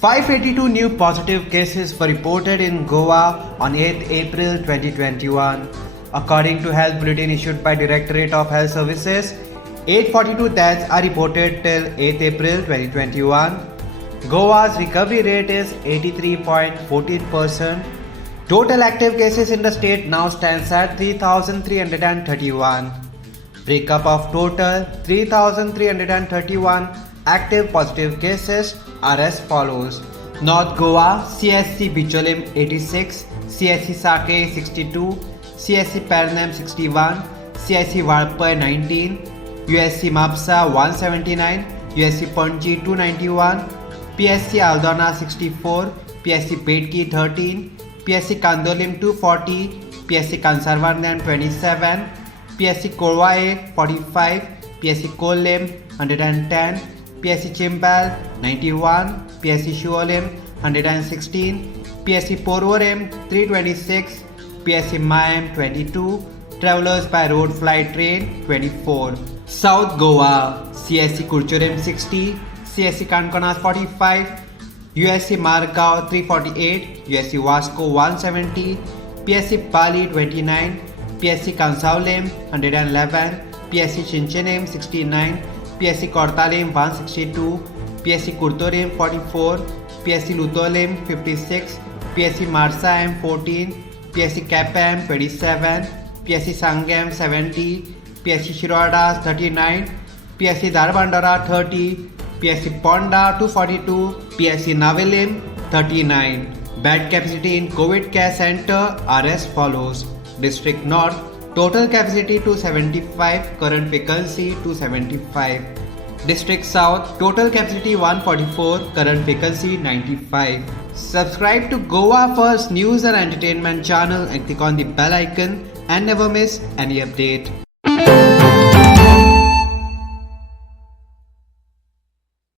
582 new positive cases were reported in Goa on 8th April 2021. According to health bulletin issued by Directorate of Health Services, 842 deaths are reported till 8th April 2021. Goa's recovery rate is 83.14%. Total active cases in the state now stands at 3,331. Breakup of total 3,331 active positive cases are as follows. North Goa, CSC Bicholim 86, CSC Sake 62, CSC Pernam 61, CSC Valpai 19, USC Mapsa 179, USC Panji 291, PSC Aldona 64, PSC Petki 13, PSC Kandolim 240, PSC Kansarvarnan 27, PSC Korwae 45, PSC Kolem 110, PSC Chimbal 91, PSC Shuolim 116, PSC Porvorim 326, PSC Mayam 22, Travelers by Road Flight Train 24. South Goa, CSC Kurchurim 60, CSC Kankonas 45, USC Margao 348, USC Vasco 170, PSC Pali 29, PSC Kansaulim 111, PSC Chinchenim 69, PSC Kortalim 162, PSC Kurtorim 44, PSC Lutolim 56, PSC Marsa 14, PSC Kapam 27, PSC Sangam 70, PSC Shiroda 39, PSC Darbandara 30, PSC Ponda 242, PSC Navilim 39. Bed capacity in COVID care center are as follows. District North, total capacity 275, current vacancy 275. District South, total capacity 144, current vacancy 95. Subscribe to Goa First News and Entertainment channel and click on the bell icon and never miss any update.